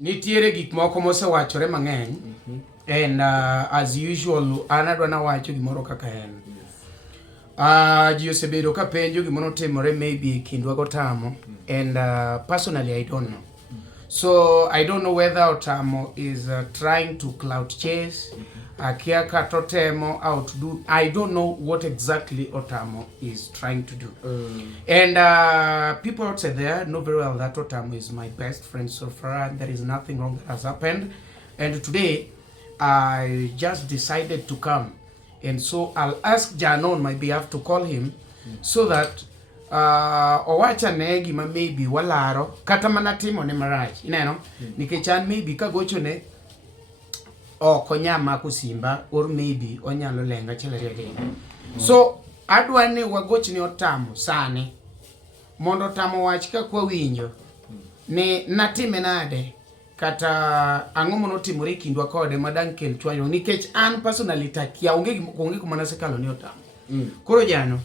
Nitiere gik moko mosewachore mang'eny. And as usual, anadwa na wacho gimoro kaka en. Ji osebedo ka penjo gimoro timore maybe kindwa Otamo. And personally, I don't know. So I don't know whether Otamo is trying to clout chase, akia katotemo out do. I don't know what exactly Otamo is trying to do. And people outside there know very well that Otamo is my best friend so far, and there is nothing wrong that has happened. And today, I just decided to come, and so I'll ask Jano on my behalf to call him, so that owacha ne gima maybe walaro kata mana timo ne marach ineno nikech an maybe ka gocho ne okonyama ko simba or maybe onyalo lenga chelere gini. So adwa ni wagoch ni Otamo sani mondo Otamo wach ka kwa winjo ni natime nade kata ang'o mono timore kindwa kode madang kel chwanyo nikech an personally takia onge kuma nasekalo ni Otamo. Koro Jano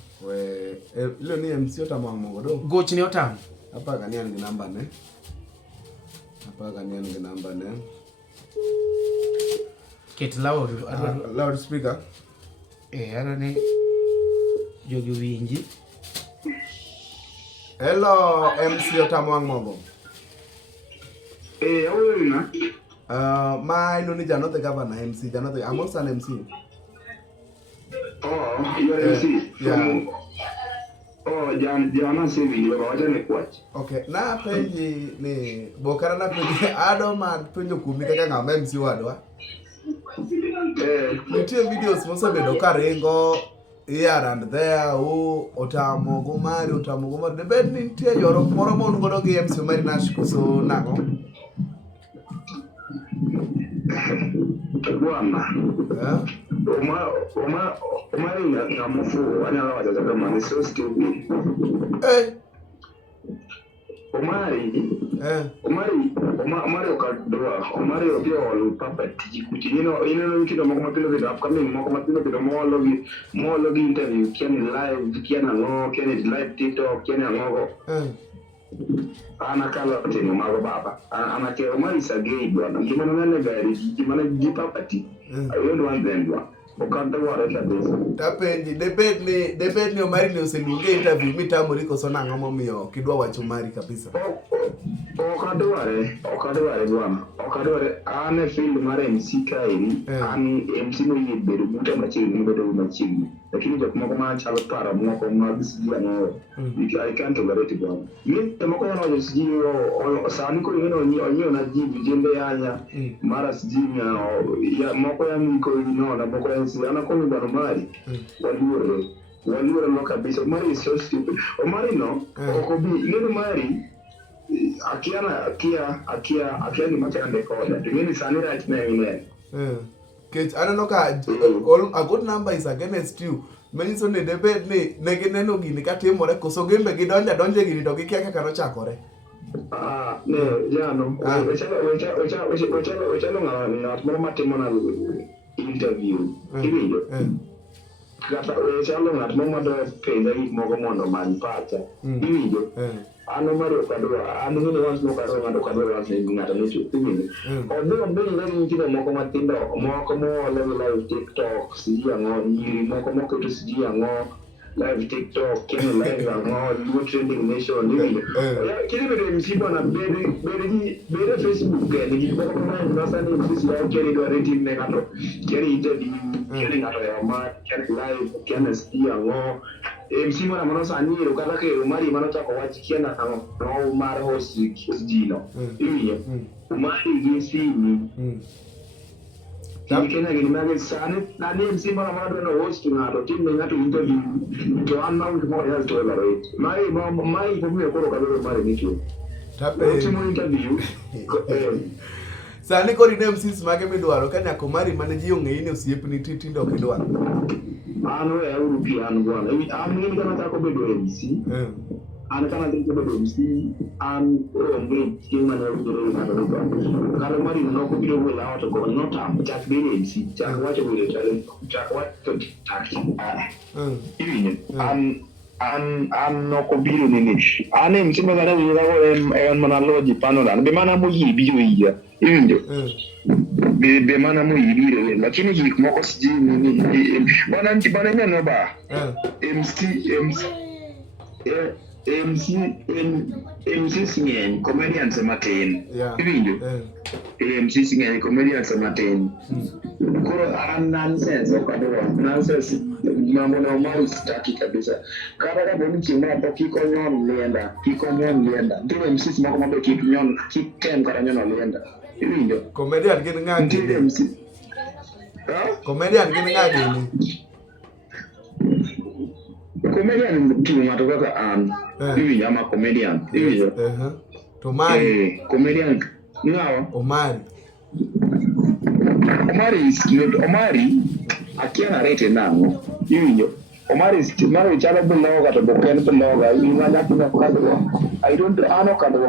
Ilo ni MC Otamo wang mogo do. Goch ni Otamo. Apa kanian gi namba ne? Ket loud. Loudspeaker. Ano ni jogi winji. Hello MC Otamo wang mogo. Awuna. Ma ino ni Jano the governor MC. Jano the I'm also an MC. Oh, you're MC. Yeah. Oh, Jana say video about the watch. Okay, na penji ni bokara na penji ado man penjo kumi kaka ngama MC wadwa. Nitie videos mosebedo ka ringo here and there Otamo Omari the bed nitie yoro moro mon godo gi MC Omari Nash kuso nango. Bwana. Omari na mufu anyala wajaza kama so stupid. Omari okadwa. Omari obio olu papa TICH kuti. Ino kido moko mapilo video upcoming moko mapilo video mo logi interview kiani live kiani ngo kiani live TikTok kiani ngo. Ana kala teno mago baba. Ana ke Omari sagei bwana. Kimana nane gari kimana jipapati. I don't want them bwana. Okanda wara kabisa. Tapenji debate ni Omari ni uselunge interview mitamuri koso nango momiyo kidwa wacho Omari kabisa. Okadware bwana. Okadware ane field mare MC kaini an MC no yibedo buta machini nibedo machini. Lakini jok moko ma chalo para moko ma bisija no. I can't tolerate bwana. Mimi moko yana wasijio sani ko ngeno onyo na jibu jembe yanya mara sijina ya moko ya miko no na moko ya si ana ko ni bwana Omari. Walure no kabisa. Omari is so stupid. Omari no okobi ngeno Omari akia ni macha ande KODA. Ngeni sani right now ine. Kech I don't know ka a good number is against you. Means on the debate ni negineno gini katimore koso gembe gidonje gini to gikia kaka nochakore. Ne Jano. Ochalo ngat moro matimo na interview. Iwinjo. Kata ochalo ngat moro mado penja gik moko mondo many pacha. Iwinjo. Ano mari okadwa anu ni once no kadwa ngado kadwa once ni ngata no chup ni odo mbe ni ngino moko matindo moko mo live TikTok sijia ngo nyiri moko to sijia ngo live TikTok kene live ngo trending nation ni kile bede msiba na bede Facebook ni moko na sana ni Facebook kene do rating ne ngato kene interview kene ngato ya ma kene live kene sijia ngo MC mwana mwana saniro kata ke Omari mwana chako wachikiana no mar host dino iya Omari gisini kena gini mage sane na ni MC mwana mwana no host ngato timu ngato interview to unknown more has to elaborate mai kumwe koro kabelo Omari nicho tape timu interview sani ko rinem sis mage midwaro kanya Omari mane ji ong'eine osiepni titindo kidwaro. Ano ya urupi anu bwana. Mimi kama nataka bedo MC. Ana kama nataka bedo MC, onge kima na udoro na ndo. Kala mari no ko bido wala auto ko no tam. Jack be MC. Jack wacho wile chale. Jack wacho TICH. Hivi an nokobiro ni Nash. An MC magana ni rago en mana loji panola. Be mana mo yibi iya. Iwinjo. Be mana mo yibi re. Lakini gik moko siji ni bana nyano ba. MC singen comedian sematin. Iwinjo. MC singen comedian sematin. Kuro nonsense okadwa. Nonsense mambo na Omari sitaki kabisa. Kama boni chima to kikonyon lienda. Ndio MC mako mabe kikonyon kikem karanyon lienda. Iwinjo. Comedian gin ng'agi. Ndio MC. Comedian gin ng'agi ni. Comedian tu ngato kaka an. Iwinjo ama comedian. Iwinjo. To Omari. Comedian ngawa Omari. Omari akiana rate nango. Iwinjo. Omari chalo beloga to boken beloga. Inganya kuna kadwa. I don't ano kadwa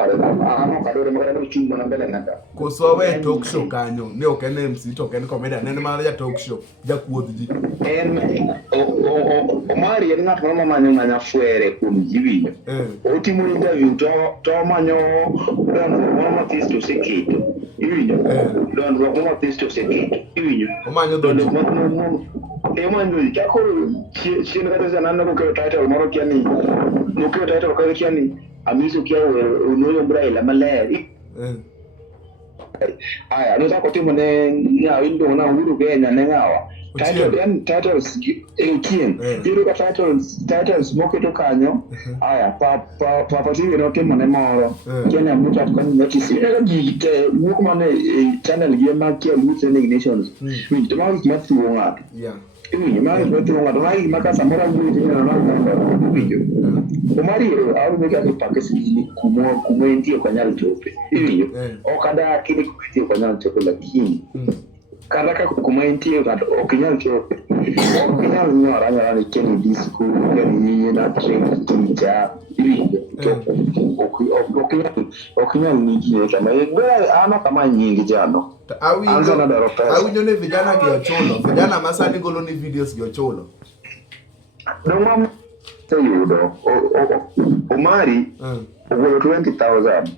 magana chuma na mbele naka. Kosowe talk show kanyo. Ne oken MC to ken comedian. Ne mana ya talk show. Ja kuodhi. Omari en ng'at moro manya fuere kuom jiwi. Otimo interview to manyo don matis to seketo. Iwinjo. Don matis to seketo. Iwinjo. Omanyo don. Emanyo kakoro chien kata sanana ko title moro kiani. No ko title ko kiani. Amiso kia unoyo braila maleri. Aya, no sako timo ne nya windo na huru Kenya ne ngawa. Titles kien. Yuru ka titles moketo kanyo. Aya, papa tivi no timo ne moro. Kenya muta kwa notice. Ina gite mukuma ne channel gi ma kia listening nations. Wi to ma mathu ngata. Yeah. Iwi ma mathu ngata. Ma maka samora ngui na video. Omari au meka pakesi kumo ndio kwa nyali tope. Iwi okada kile kupitia kwa nyali tope lakini kadaka kukomenti okinyal chope okinyal nyora ni keni disco ni na train teacher okinyal ni kile kama ana kama nyingi jano awinjo ne vijana gi ocholo vijana masani golo ni videos gi ocholo dongam tayudo Omari ogolo 20,000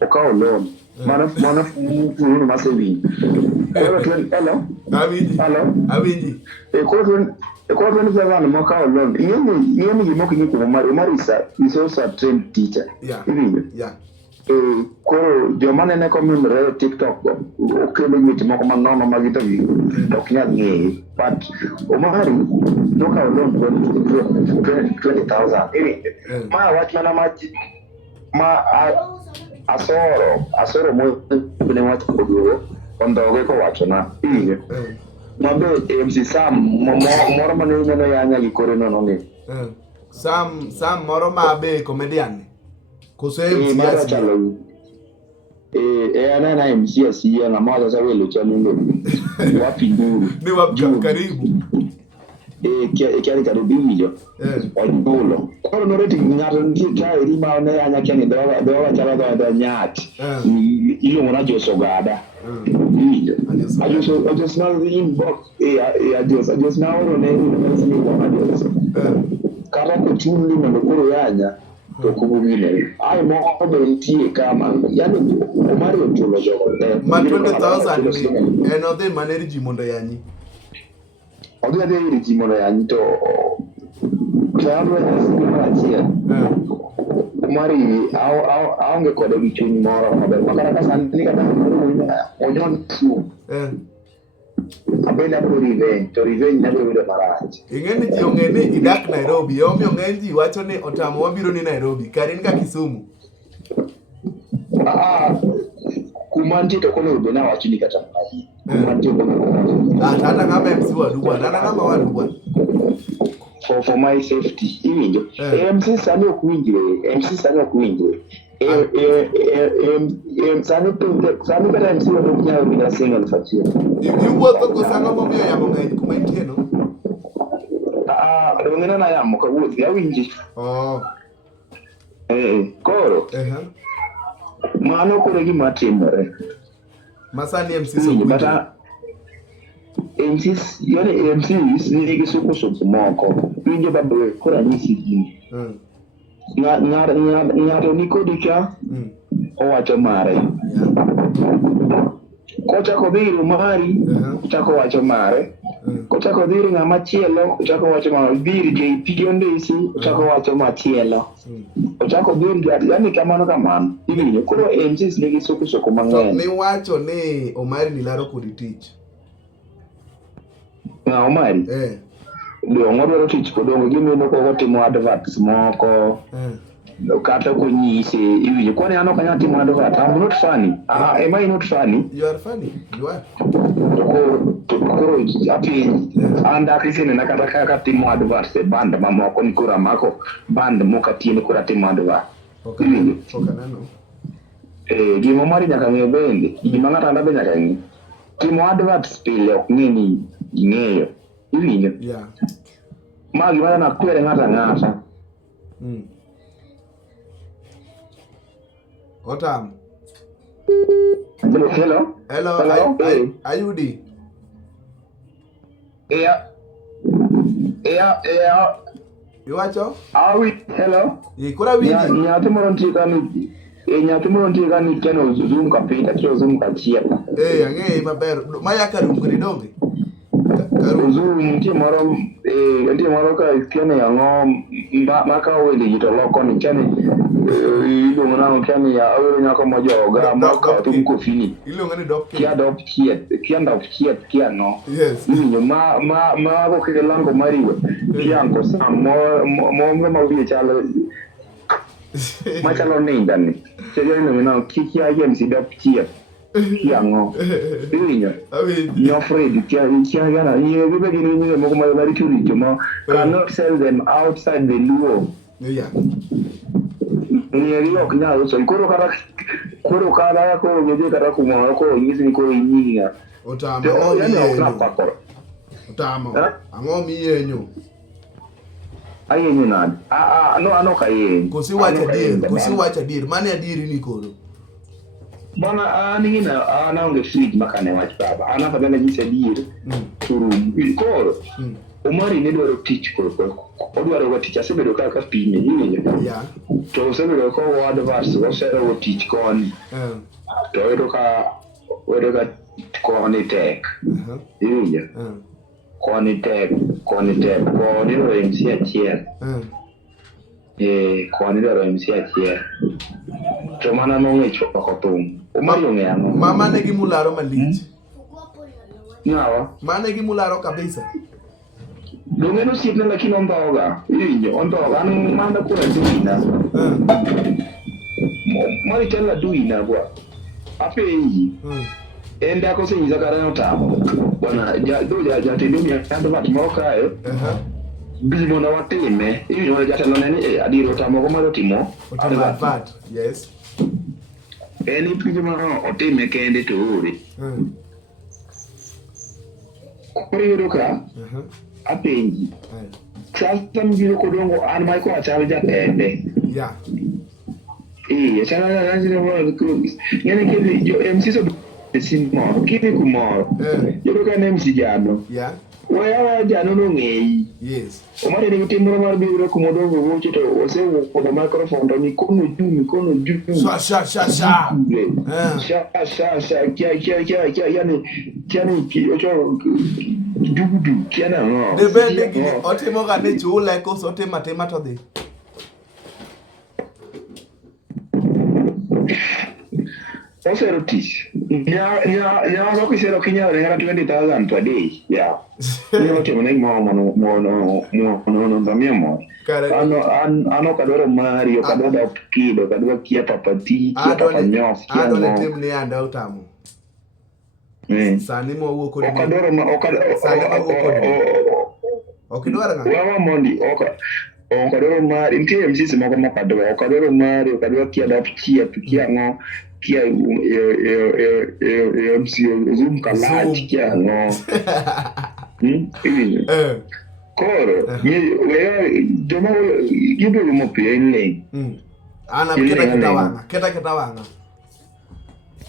okawo loan mana funu masevi hello awinji ko 20,000 mokawo loan yemi gimoko ni ko Omari is also a trained teacher yeah koro joma nene komimre TikTok go okelo miti moko manono magito gi tok nyang'e but Omari nokawo loan 20,000 ma wach mana ma asoro mo ne wach koduo ondoge ko wacho na iye mabe MC Sam moro mane neno yanya gi kore no ne Sam moro mabe comedian koso MC mara chalo ana MC asia na mara sa welo chamundo wapi nduru ni wapi karibu kiani karibu hiyo ojulo kwa no reti ngaro ntia rima ne anya kiani doga chala do nyati ilo mona joso gada I just now inbox I just now ne kama kuchuli mandokoro yanya to kubugile ai mo obentie kama yani Omari ojulo jogo ma 20,000 eno de manage mondo yanyi Odua de irigimono yanyi to Klabu ya Omari aonge kode bichuni moro makara kasantini kata onyon tu abenda pro revenge na biro marach ingeni ji ongeni idak Nairobi yomi ongenji wacho ni Otamo wabiro ni Nairobi karin ka Kisumu kumanti to kono bena wachini kata mai kumanti kono hata kama MC wadubwa hata kama wadubwa for my safety iwinjo MC sani okuinjire sani kada MC wadubwa bila single faction iwuotho kosanga momiyo yamo ng'eny kuma intieno ng'ena na yamo kawuothi awinji koro mano kore gima timore masani MC so bata MCs nigi suko moko winjo babe kora nyisi gini ng'ato ni kodi ka owacho mare. Kochako dhi ir Omari, ochako wacho mare. Kochako dhi ir ng'ama chielo, ochako wacho mare. Dhi ir JP Ondesi, ochako wacho machielo. Ochako dhi ir yani kamano. Iwinjo koro MCs nigi soko mang'eny. Ni wacho ni Omari ni laro kodi tich. Omari? Dongo dwaro tich kodongo gimino ko timo adverts moko. Kata konyise iwinjo kwani ano kanya timo advert. I'm not funny. Am I not funny? You are funny. You are. Koro api anda kisene nakata kaka timo advert se band mamoko ni kura mako band moka tiene kura timo advert. Okay nano. Gimo mari nyaka ng'e bende. Gima ng'ata anda be nyaka ng'e. Timo advert pile ok ng'eni ing'eyo. Iwinjo? Yeah. Ma gima na kwere ng'ata. Otamo. Hello. Ayudi. Yeah. Iwacho? Hello. Kura widi. Nyathi moro nitie kani keno zoom kapita kio zoom kachiel. Ang'e maber. Maya karungri donge. Zoom nitie moro ka kene ang'o maka wende to loko ni kene iluongo nang'o kene ya awero nyako mojoga maka tum kofini. Iluongo ni dop kia dop chiet kia ng'o. Yes. Ma ko ke lango mariwe. Yanko sam mo ma chalo machalo ninda ni. Serio no kia yemsi dop chiet. Kiango. Iwinjo. You're afraid. Kia gana. You be beginning mo kuma very curious mo. Cannot sell them outside the luo. Yeah. Ni yok na so koro kara ko gede kara kuma ko yisi ko yinya. Otamo. Ango mi yenyo. Ayenyo nani? No kayen. Kosi wacha dir. Mane adiri ni koro. Bana anaonge fridge makane wach baba. Ana kabana jise dir. Turum. Koro. Omari ne dwaro tich koro. Odwaro tich asebedo kaka pime iwinjo. Yeah. To osebedo ko advance osero tich koni. To wedo ka koni tek. Iwinjo. Koni tek. Koni dwaro MC achiel. Koni dwaro MC achiel. To mana nong'e choko thum. Omari ong'e ang'o? Mane gi mularo malich. Nawa? Mane gi mularo kabisa. Donge no siepna lakini ondhoga. Iwinjo, ondhoga. An mana kura duina. Mari tella duina bwa. Apenji. En dako senyisa kara Otamo. Bwana, jatendo miya advert moro kae. Bimo na watime. Iwinjo jatelo neni adiro Otamo komaro timo. Advert. Yes. Eni pinje ma otime kende to ore. Koro yudo ka apenji. Sasa mbiro kodongo an mai ko achal jatende. Yeah. Achal ngene kile jo MC so simoro kile kumoro. Yudo ka MC jano. Yeah. Waya jano no ng'eyi. Yes. Omari ni timoro mar biro kumodongo wucho to osewuok koda microphone to ni kono juu. Sha. Yani ocho dudu kiana no. De bende gini otimo ga ne chule ko so tema to dhi. Osero tich. Ya so kisero kinya ngara 20,000 per day. Yeah. Yo temo ne mo zamiamo. Ano kadoro Mario, kadoro Kido, kadoro kia papati, kia papanyof, kia no. Adole tim ni anda Otamo. Sani mo wuok kodi. Okidwara nga. Wawa mondi okadoro Mario, nitie MCs moko makadoro. Okadoro Mario, kadoro kia dap kia ngo. Kia MC zoom kalach kia ngo. Koro, joma gibedo mo pia in lane. Ana keta wanga.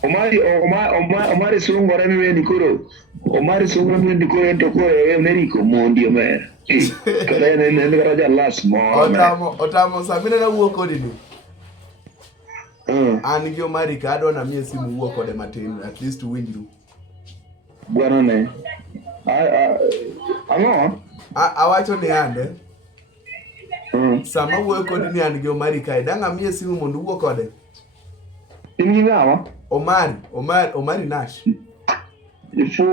Omari sungore ni wendi koro. Omari sungore ni wendi koro ento koro Enrico mondi omer. Kare ne kara last mo. Otamo samine na wuok kodi ni. An gi Omari ka adwa na mie simu wuok kode matin at least winjru. Bwana ne. Ang'o? Awacho ni ande. Sama wuok kodi ni an gi Omari ka danga mie simu mondo wuok kode. In gi ng'awa? Omari Nash. Ifo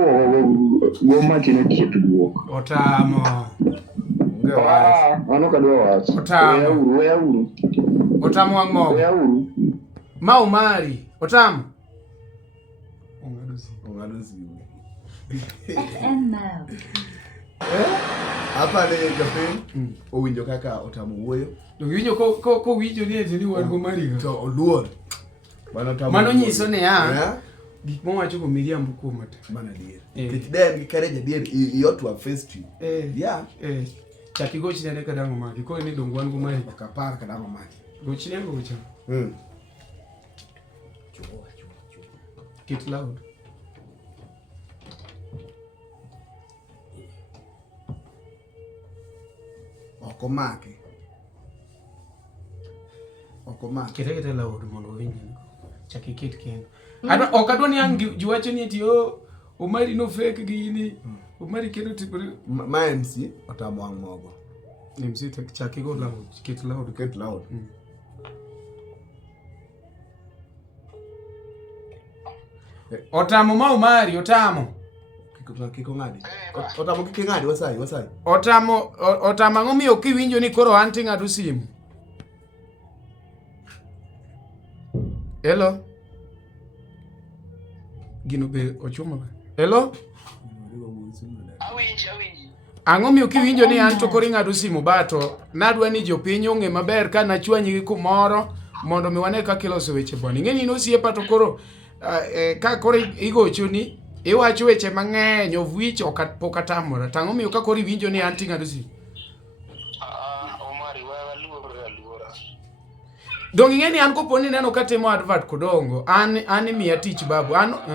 goma chino kietu wuok. Otamo. Ano kadwa wacho. Otamo. Weya uru. Otamo wang' mogo. Weya uru. Ma Omari. Otamo. Ongaluzi. FM now. Apa le gapen owinjo kaka Otamo wuoyo. Winjo ko winjo ni eti ni wan go Omari to oluor. Bana Otamo. Mano nyiso ni gik mowacho go miriambo kuom ate. Bana dier. Kech den gi courage dier iotwa face to. Yeah. Chaki gochi ne ka dango maki. Ko ni dongo wan go Omari. Okapar ka dango maki. Gochi ne gocha. Get loud. Okomaki. Kete loud mondo winjo. Chaki ket kendo. Okadwa ni ang juwacho ni eti Omari no fake gini. Omari kendo tipore. Ma MC Otamo wang' mogo. MC chaki go loud. Ket loud. Otamo ma Omari, Otamo. Kiko ng'adi. Otamo kike ng'adi wasai. Otamo ang'o miyo kiwinjo ni koro an ting'ado simu? Hello? Gino be ochuma ba. Hello? Awinji. Ang'o miyo kiwinjo ni an to koro ing'ado simu bato nadwa ni jopiny ong'e maber ka nachwanyi gi kumoro mondo mi wane kaka iloso weche boni. Ing'eni in osiepa to koro ka koro igocho ni iwacho weche mang'eny of which pok atamora. Tang'o miyo ka koro iwinjo ni an ting'ado simu? Omari luora. Dong ing'eni an kopo ni neno katimo advert kodongo an miya tich babu an Omari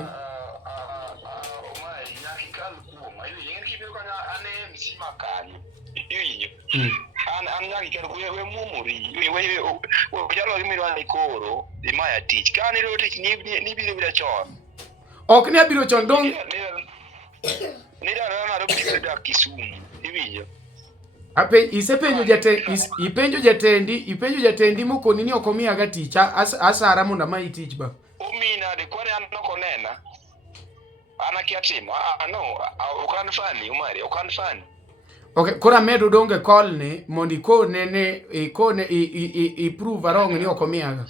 nyaki kal kuoma. Ing'eni kibiro kanya ane msima kanyo. Iwinjo. An nyaki kal we mumuri. We jalo gimirwa ni koro imaya tich. Ka ni ro tich ni biro chon. ok ni abiro chon dong ni dara na biro dak Kisumu. Iwinjo. Ipenjo jatendi mokoni ni okomiya ga tich asara mondo ma itich ba. Omina de kwani an nokonena. Ana kiatimo. No, okan fani Omari, okan fani. Okay, kora medo donge call ni mondi ikone prove wrong ni okomiya ga.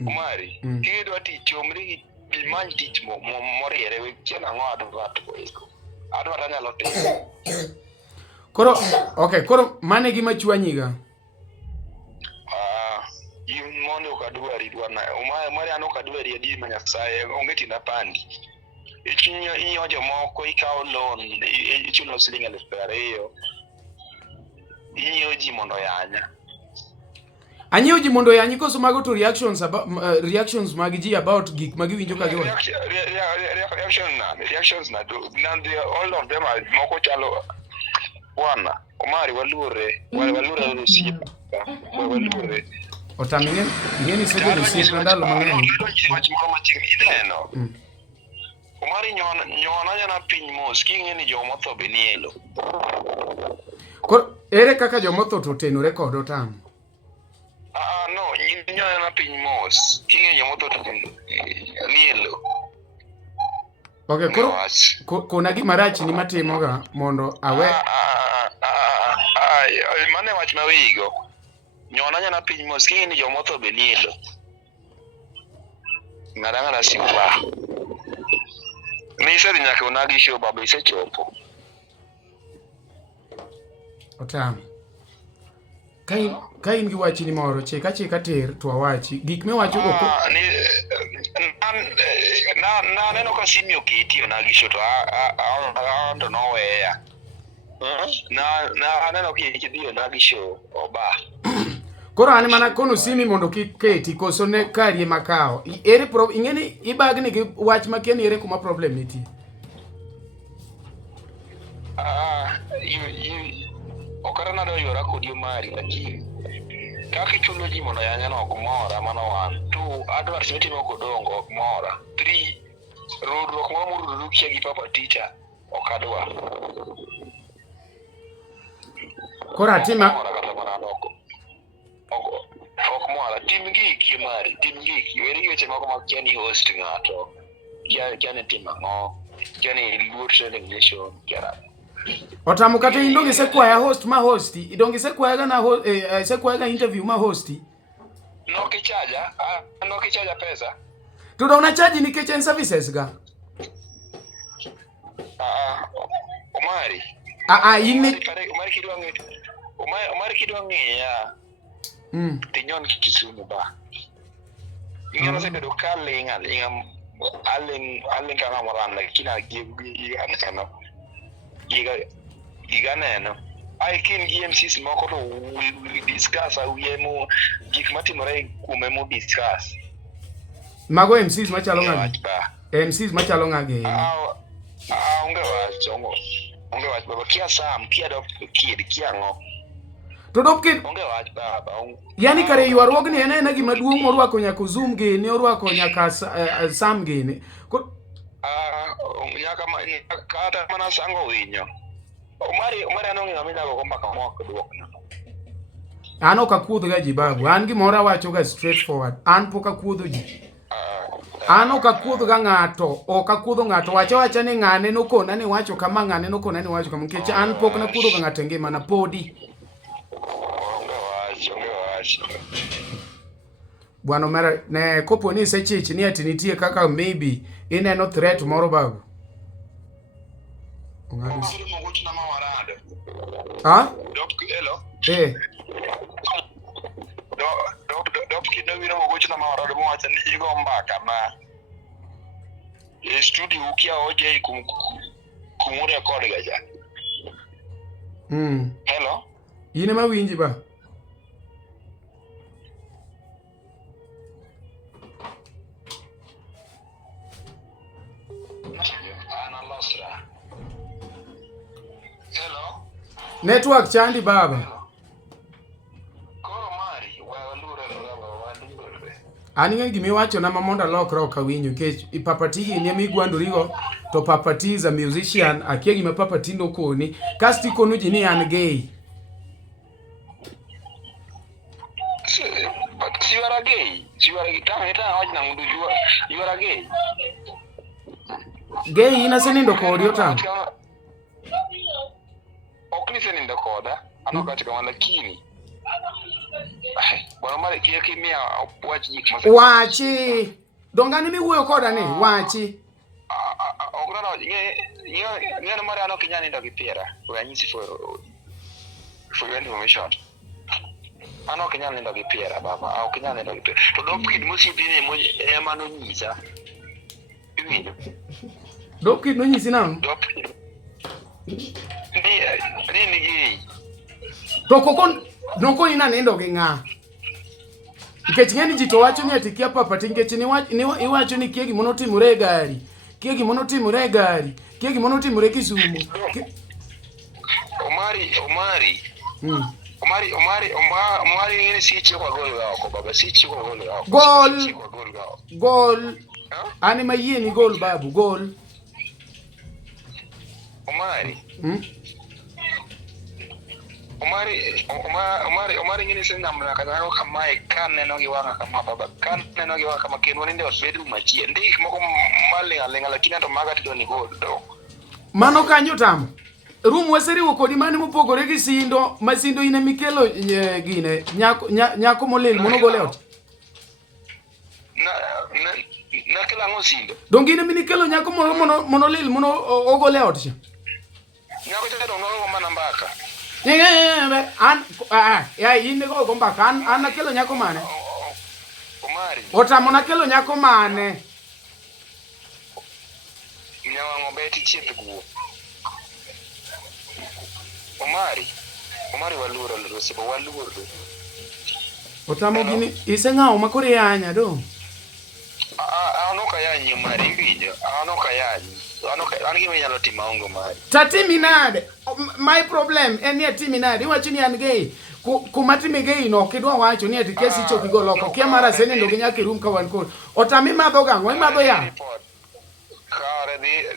Omari, kidwa tich omri imany tich moriere we chena ng'ado vat ko iko. Adwa nyalo timo. Koro mane gima chwanyiga. In mondo kadwari dwana. Omari an okadwari adi ma Nyasaye onge tinda pandi. Inyo jomoko ikawo loan ichulo siling 2,000. Inyo ji mondo yanya. Anyiewo ji mondo yanyi koso mago to reactions mag ji about gik magiwinjo ka giwacho. Reactions na all of them are moko chalo bwana Omari walure usipa. Walure. Otamine ngeni sebedo usipa ndalo mang'eny. Omari nyona nyana piny mos king'eni jomotho be nielo. Koro ere kaka jomotho to tenore kod Otamo? No, nyona piny mos king'eni jomotho to nielo. Okay, koro kona gima rach ni matimoga mondo awe. Mane wach mawigo. Nyona nyana piny mos king'eni jomotho be nielo. Ng'ada siwa. Nise di nyaka unagi show baba isechopo. Otamo. Ka in gi wachni moro cheka ter to awachi gik mewacho go. Na neno ka simi oketi unagi show to I no weya. Na neno ki dio unagi show oba. Koro ani mana kono simi mondo kiketi koso ne karie makao. Ere pro ingeni ibagni gi wach makeni ere kuma problem nitie. Okara na do yora kodi Omari lakini kaka chulo ji mondo yanya no kumora mano 1 2 advert mitimo kodongo kumora 3 rodruok moro murudu kia gi papa teacher okadwa. Koro atima okmora tim giki Omari tim giki weri weche moko makia ni host ng'ato kia ne tim ang'o kia ni luor training nation kia Otamo kata indongi sekwaya host ma hosti idongi sekwaya na sekwaya interview ma hosti no kichaja pesa to dona charge ni kitchen services ga Omari ini Omari kidwange ya tinyon Kisumu ba ingano se bedo kaling ingam alen kana morana kina gibi anano giga neno ai kin GMCs moko to we discuss wiemo gik matimore kume mo discuss mago MCs machalo ng'agi MCs machalo ng'agi onge wach baba kia sam kia dok kid kia ngo to dok kid onge wach baba yani kare yuarwogni ene gima duong' morwako nyaka Zoom gini orwako nyaka Sam gini nyaka kata mana sango winyo Omari anongi ngamina go mbaka moko duokna an ok akuodho ga ji babu an gimoro awacho ga straight forward an pok akuodho ji an ok akuodho ga ng'ato ok akuodho ng'ato wacha ni ng'ane nokona ni wacho kama ng'ane nokona ni wacho kama nikech an pok nakuodho ga ng'ato ngima na podi Bwana Omari ne kopo ni sechich ni ati nitie kaka maybe ineno threat moro babu Hello. Kidno wiro mogochna mawarado mwacha ni igo mbaka ma studio ukia oje kumure kod gaja. Hello. Yine mawinji ba. Hello. Network chandi baba. Ani gimi wacho na mamonda lokro kawinyo kech ipapatigi ni migwandorigo to papati is a musician akia gima papati no koni kasti konu ji ni an gay. But you are gay. You are you are gay. Gay ina senindo kodi Otamo. Okni senindo koda anoka chika lakini Bwana Omari kia kimia wachi jikmasa wachi dongani mi wuyo koda ni wachi okrano ngene mari ano kinyani ndo kipiera we anyisi for your information ano kinyani ndo kipiera baba au kinyani ndo kipiera to dopkid musipini mo emano nyisa iwindo dopkid no nyisi nang dopkid ni gay to kokon noko ina nendo gi nga nikech ngeni ji to wacho ni ati kia papati nikech ni iwacho ni kiegi mono timore gari kiegi mono timore gari kiegi mono timore Kisumu Omari ngene sichi kwa gol wako baba sichi kwa gol wako gol ani mayie ni gol babu gol Omari ngini senga mna kanyako kama ikane no giwanga kama baba kane no giwanga kama kenwani ndio bedroom achie ndik moko malenga lakini ando magati do ni godo mano kanyo Otamo room waseriwo kodi mani mopogore gi sindo masindo ine mikelo gine nyako molel mono gole ot na kila ngosindo dongine minikelo nyako mono lel mono ogole ot cha nyako tero no mana mbaka ya ine go gomba kan an nakelo nyako mane Omari Otamo nakelo nyako mane nyawango beti chiepe guo Omari waluro sebo waluro Otamo gini iseng'awo makore yanya do. Anoka yanyi Omari winjo. Anoka yanyi. An gima inyalo timo ongo Omari. Tatimi nade? My problem en ni atimi nade. Iwacho ni an gay. Kuma timi gay no kidwa wacho ni ati kesi choki go loko. Kia mara sene ndo ginyaki room ka wan kod. Otami madho gang'o? Imadho ya? Kare the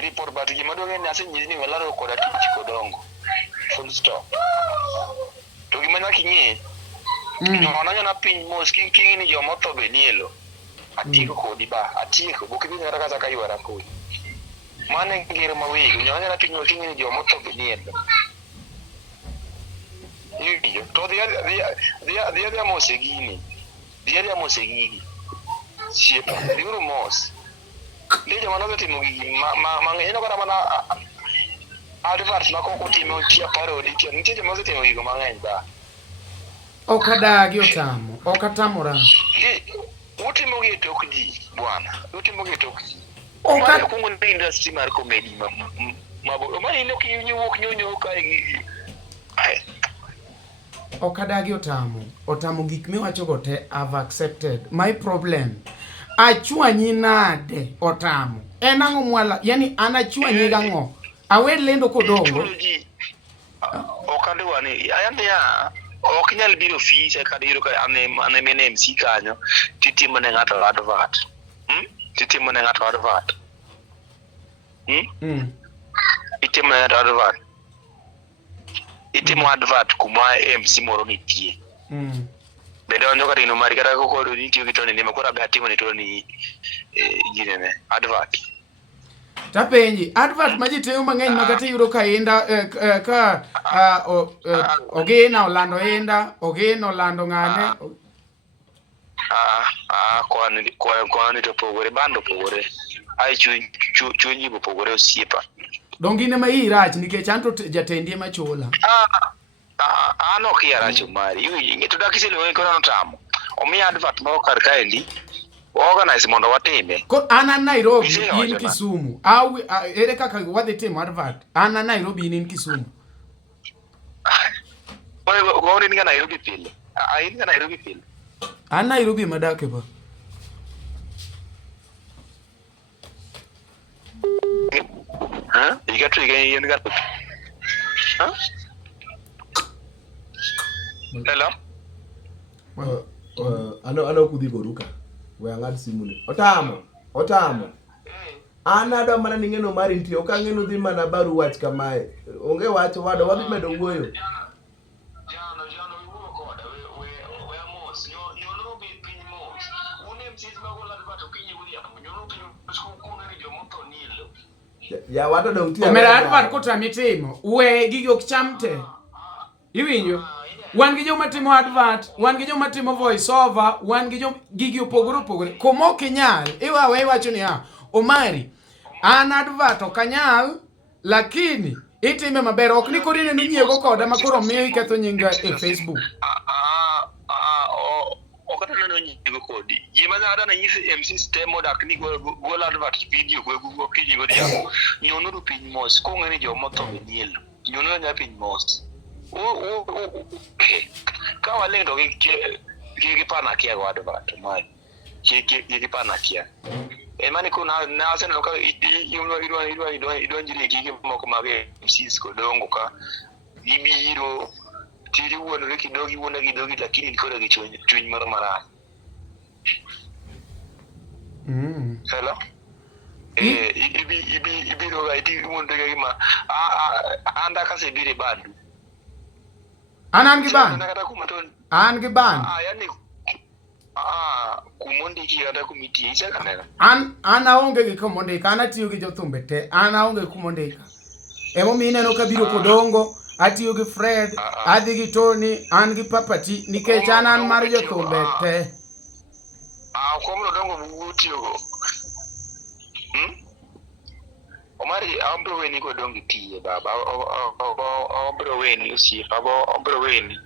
report but gima duong' en ase nyisi ni OLARO koda TICH kodongo. Full stop. To gima nyaka ing'e nyona piny mos king'i ni joma otho be nielo. Atieko kodi ba, atieko bokidhi ng'ata kata ka ywara kodi. Mano e ngero mawego, nyona piny mos king'i ni joma otho be nielo. Iwinjo, to dhi mose gini. Dhi mose gigi. Siepa, dhiuru mos. Ndi joma nosetimo gigi mang'eny kata mana advert ma koko timo chia parody kia nitie joma osetimo gigo mang'eny ba. Okadagi Otamo, okatamora. Utimo gi tok ji bwana, utimo gi tok ji. Okadagi kungo ni industry mar comedy mabo. Omari ino kinyuok nyonyo ka gi. Okadagi Otamo gik miwacho go te I've accepted. My problem achwanyi nade Otamo. En ang'o mwala, yani anachwanyi gang'o. Awe lendo kodongo. Okadwa ni ayande ya ok nyal biro office ka diro ka ane mene MC kanyo titimo ne ng'ato advert. Titimo ne ng'ato advert. Itimo ne ng'ato advert. Itimo advert kuma MC moro nitie. Bedo nyoka dino mari kata ko do nitie gi toni ne makora be atimo ne toni ginene advert. Tapenji advert majiteo mang'eny makata yudo ka inda ka ogena olando inda ogena olando ng'ane kwani to pogore bando pogore ai chunyi pogore osiepa dongine ma irach nikech anto jatendie machola ano kiara Omari iwi to dakiselo kono tamo omi advert mo kar kaendi organize mondo watime. Ko ana Nairobi in Kisumu. Ere kaka wadhi timo advert. Ana Nairobi in Kisumu. Wewe ni Nairobi pile. In Nairobi pile. Ana Nairobi madake ba. Igato yen gato. Hello. Ano kudhi goruka. We ang'ad simune. Otamo. Anado mana ning'eno Omari nitie, ok ang'eno dhi mana baru wach kamae. Onge wacho wado wadhi medo wuoyo. Jano iwuo koda we amos nyono bi piny mos. Une msis magola advert okinyi uriambo nyono piny skukunga ni jomotho nilo. Ya wato dong tie. Omera advert kotami timo. We gigi ok chamte. Iwinjo? Wan gi joma timo advert, wan gi joma timo voice over, wan gi gigi opogore. Komo kinyal, iwacho ni Omari, an advert okanyal, lakini itime maber, ok ni kori ne nyiego koda makoro miyo iketho nyinga e Facebook. Okata neno nyiego kodi. Gima nyada na nyisi MC system odak ni gol advert video go kiji go dia. Nyono piny mos, kong'eni joma otho nielo. Nyono nya piny mos. Kawa lendo gi pana kia go advert mai gi pana kia mani kuna na sene ka idwa njiri gi moko mage MCs ko dongo ka ibiro tiri wonore kidogi lakini nikora gi chuny moro marach. Hello. Ibiro ga iti wonore gi ma anda ka se bire bandu. An gi ban. Yani kumondi ki ada kumiti isa kanera. An aonge gi komondika, an atiyo gi jothumbe te, an aonge kumondika. Emo mineno ka biro kodongo, atiyo gi Fred, adhi gi Tony, an gi Papati, nikech an mar jothumbe te. Komro dongo butiyo go. Omari ambro weni ko dongi tiye baba ambro weni usiepa ambro weni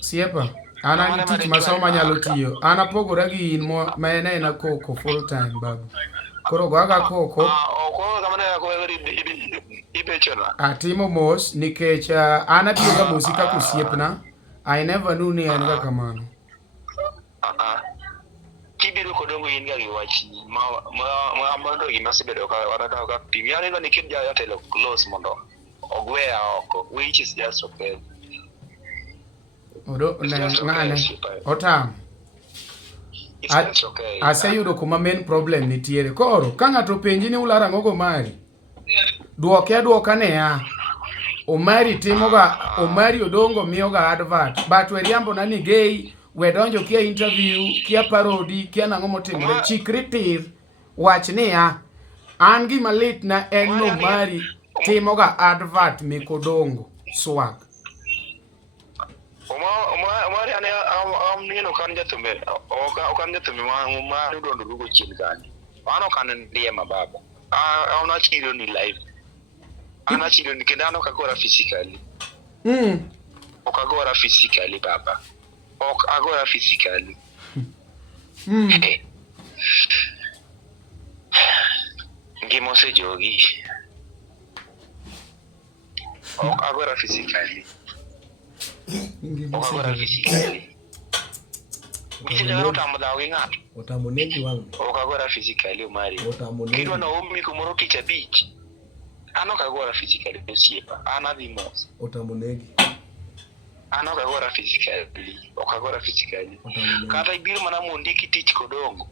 siepa ana ni tich masoma nyalo tiyo ana pogora gi in mo maena koko full time baba koro gaga koko ko kamana ko Ibechona. Atimo mos nikech an abiro ga mosi kaka osiepna. I never knew ni en ga kamano. Kibiro kodongo in ga gi wachni ma mondo gima sebedo ka warada ka pim yani ni kid ja telo close mondo ogweya oko, which is just okay. Odo ngane Otamo. It's okay. Aseyudo kuma main problem nitiere. Koro ka ng'ato penji ni ulara ngogo mari. Duoke aduoka ne ya. Omari timoga, Omari Odongo miyoga advert. But we riambo na ni gay, we donjo kia interview, kia parody, kia nang'o motimore. Chikri tir, wach ni ya. An gima lit na en no Omari timoga advert mek Odongo. Swag. Omari ane nino kan jatumbe. Okan jatumbe ma nudondo lugo chini gani. Ano kan ndiye mababa. Ana chiro ni live. Ana chiro ni kenda ano kagora physically. Okagora physically baba. Agora physically. Ngimo se jogi. Agora physically. Agora physically. Bisile Otamo dawo ng'ato. Otamo negi wang. Okagora physically Omari. Otamo negi. Kidwa na umi kumoro kicha beach. Ano kagora physically osiepa. Ana dhi mos. Otamo negi. Ano kagora physically. Okagora physically. Kata ibiro mana mondiki tich kodongo.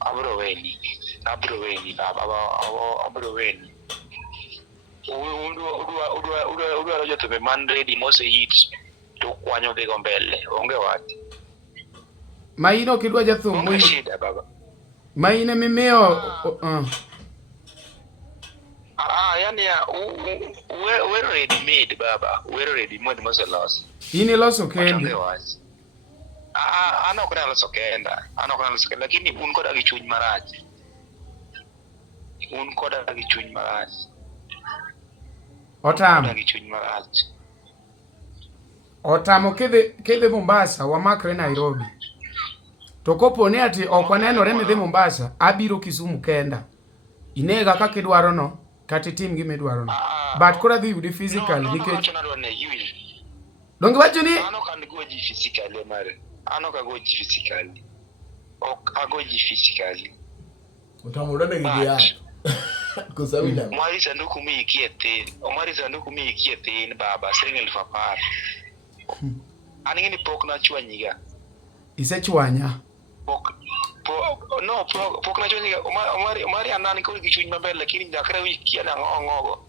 Abro weni baba. Abro weni. Udwa joto be man ready mose hit to kwanyo de gombele onge wati Maino kidwa jathum mo shida baba maine mimeo yani we ready made baba we ready mode mose loss ini loso kendi ana okona loso kenda lakini un koda gi chuny marach Otamo kidhi Mombasa wamakre Nairobi. To koponi ati ok wanenore midhi Mombasa, abiro Kisumu kenda. Inega kaka idwaro no, kata tim gima idwaro no. But kora dhi yudi physically nikech donge wacho ni ano kan goji physically mare. Ano ka goji physically. Ok agoji physically. Otamo ndo ngi ya. Kusawila. Omari sanduku mi ikiete baba singel fapar. Ani ni pok na chwanyiga. Isechwanya. Pok na chwanyiga. Omari anani ko gi chuny maber lakini jakre wiki ana ngogo.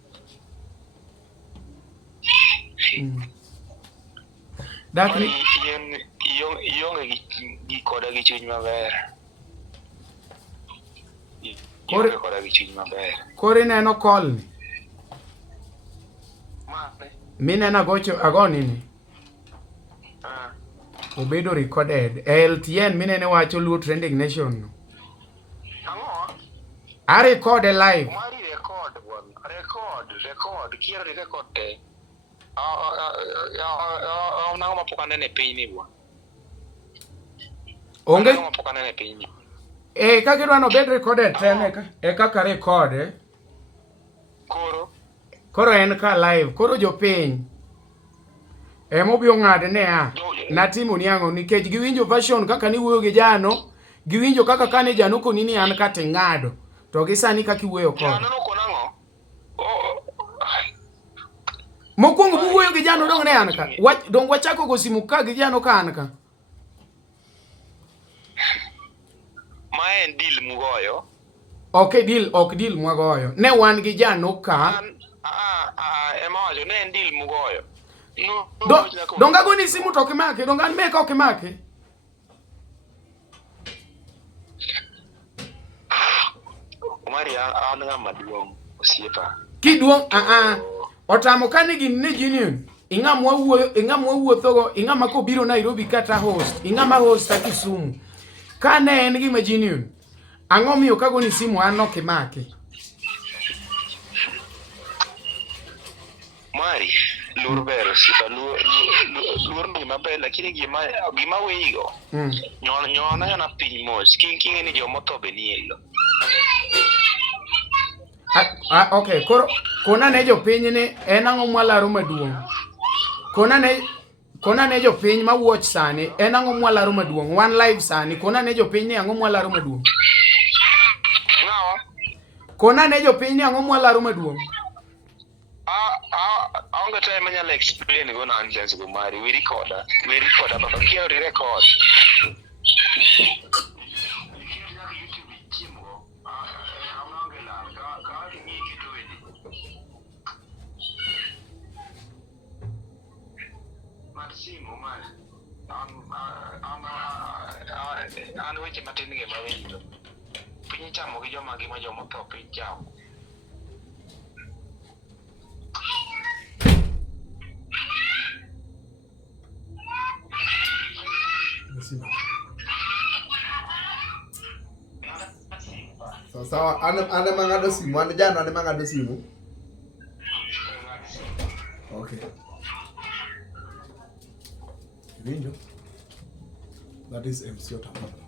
Dakni yong gi koda gi chuny maber. Kore neno call ni. Minena gocho agoni ni. Obedo recorded. LTN minene wacho Luo Trending Nation no. I record live. Omari record. Kira record te. Ona mapokane ne piny ni bwa. Onge mapokane ne piny ni. Kaka idwa no bed recorded ten kaka record Koro en ka live. Koro jopiny emobio ng'ad ne natimo niang'o nikech giwinjo version kaka ni wuoyo gi jano, giwinjo kaka kane jano koni ni an kate ng'ado, to gisani kaka iwuoyo kod. Jano konang'o? Mokwongo wuoyo gi jano dong ne an ka. Dong wachako go simu ka gi jano ka an ka. Ma en deal mugoyo. Ok deal mwagoyo. Ne wan gi jano ka. Ema wacho ne en deal mugoyo. Donga go ni simu to kimake, donga meka okimake. Omari an ng'ama duong' osiepa. Kiduong' Otamo kane gin ne genuine. Ing'amwa wuotho go, ing'ama kobiro Nairobi kata host, ing'ama host ta Kisumu. Kane en gima genuine. Ang'o miyo kago ni simu an okimake. Mari lur bero sipa lur ni maber lakini gima weigo nyona yana piny mos king ni jomo to be nielo Okay, koro kona ne jopiny ni en ang'o mwalaro maduong'? Kona ne jopiny ma watch sani en ang'o mwalaro maduong'? One live sani kona ne jopiny ni ang'o mwalaro maduong'? Kona ne jopiny ni ang'o mwalaro maduong'? Aonge time manyalo explain go nonsense go Omari. We record baba kio record. An weche matin ge mawinjo. Piny chamo gi joma gi ma joma tho piny chamo. Sawa, ane mangado simu, ane jana ane mangado simu. Okay. Winjo. That is MC Otamo.